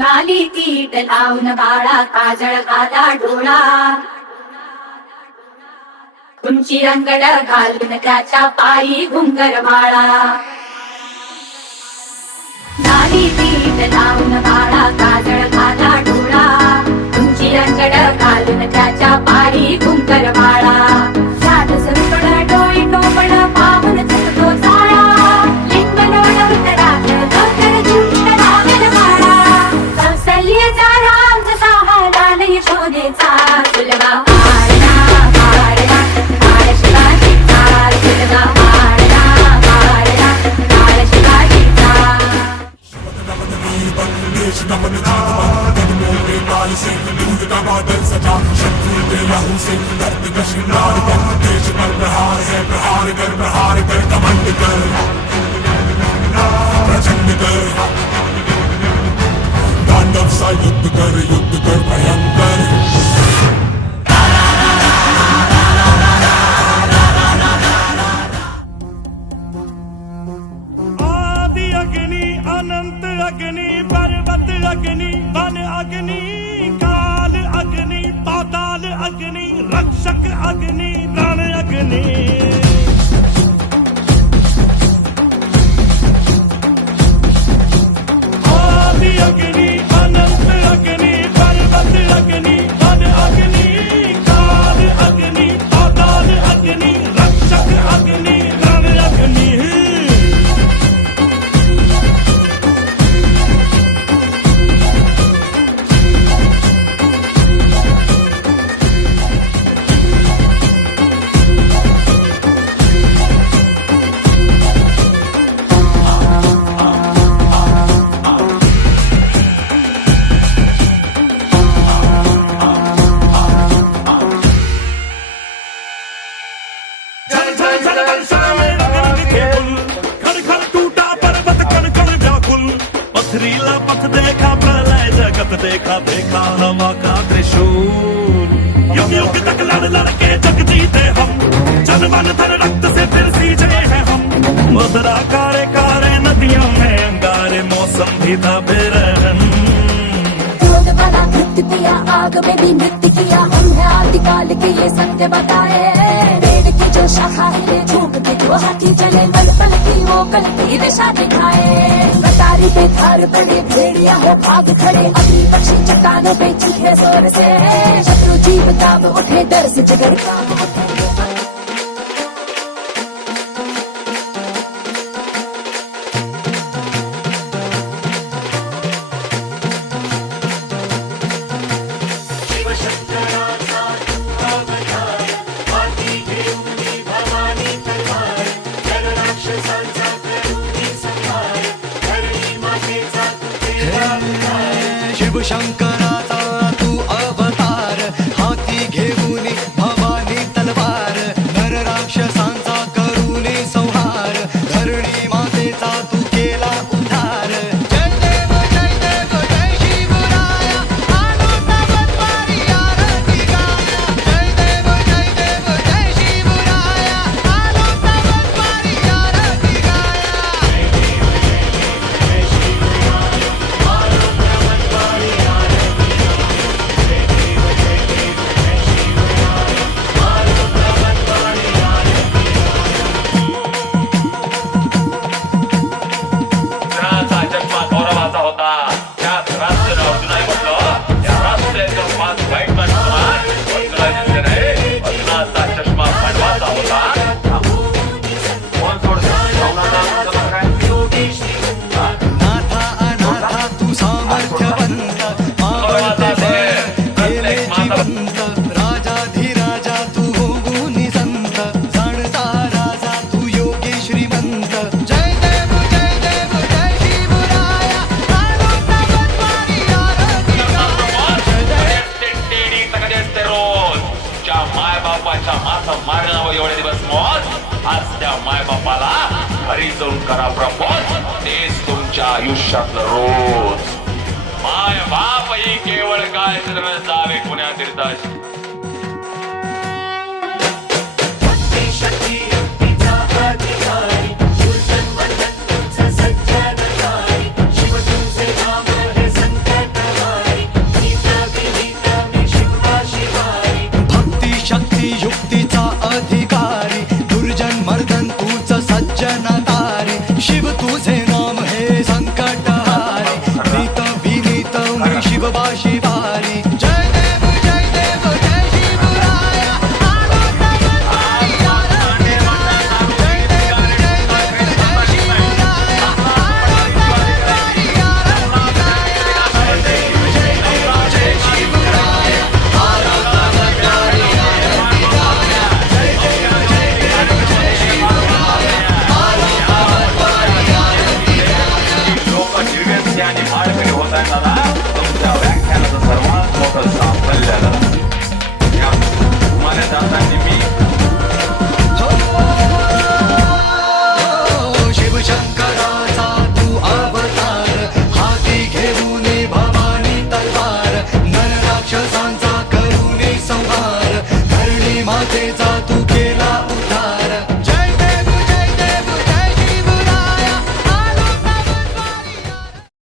गाली तीट लावून बाळा काजळ घाला डोळा, उंची रंगड घालून त्याच्या पायी घुंगर बाळा. गाली तीट लावून बाळा काजळ घाला डोळा, उंची रंगड घालून त्याच्या पायी घुंगर बाळा. सात सरपण डोळी टोपण पावन चुकतो जाळा, लिंब लोळवून राखण धोतर झुंड लावेल बाळा. कौसल्यचा राम जसा लाल यशोदेचा सुलभा हारला हारला बाळ शिवाजीचा, सुलभा हारला हारला बाळ शिवाजीचा. युद्ध कर भयंकर. आदि अग्नि अनंत अग्नि पर्वत अग्नि वन अग्नि काल अग्नि पाताल अग्नि रक्षक अग्नि रण अग्नि. आदि अग्नि अनंत अग्नि पर्वत अग्नि वन अग्नि काल अग्नि पाताल अग्नि रक्षक अग्नि रण अग्नि. पथरीला पथ देखा प्रलय जगत देखा देखा हवा का त्रिशूल. युग युग तक लड़ लड़ के जग जीते हम, जन मन धन रक्त से फिर सींचे हैं हम. मदरा कारे कारे नदियों में अंगारे मौसम भी था बेरहम. क्रोध वाला नृत्य किया, आग में भी नृत्य किया, हम है आदिकाल के ये सत्य बताए. पेड़ की जो शाखा हिले, झूम के जो हाथी चले, पल पल की वो कल की दिशा दिखाए. कतारी पे धार पड़े भेड़िया हो भाग खड़े, अग्नि पक्षी चट्टानों पे चीखे जोर से. शत्रु जीव दाब उठे, डर से जिगर कांप उठे. शिव शंकराचा तू अवतार, हाती घेऊन भवानी तलवार. नर राक्षसांचा करूनी संहार, धरणी मातेचा तू केला उद्धार. जय देव जय शिवराया, आलो तव द्वारी आरती गाया. जय देव जय शिवराया, आलो तव द्वारी आरती गाया. नाथा अनाथा तू सामर्थ्यवंत, मावळते केले जिवंत. राजाधिराजा तू होऊनी संत, जाणता राजा तू योगी श्रीमंत. जय देव जय शिवराया, आलो तव द्वारी आरती गाया. माय बापाच्या माथा मारण्यावर एवढे दिवस मौत, आज त्या माय बापाला घरी जाऊन करा प्रपोज. तेच तुमच्या आयुष्यातलं रोज. माय बाप ही केवळ काय जावे पुण्या तीर्थाची.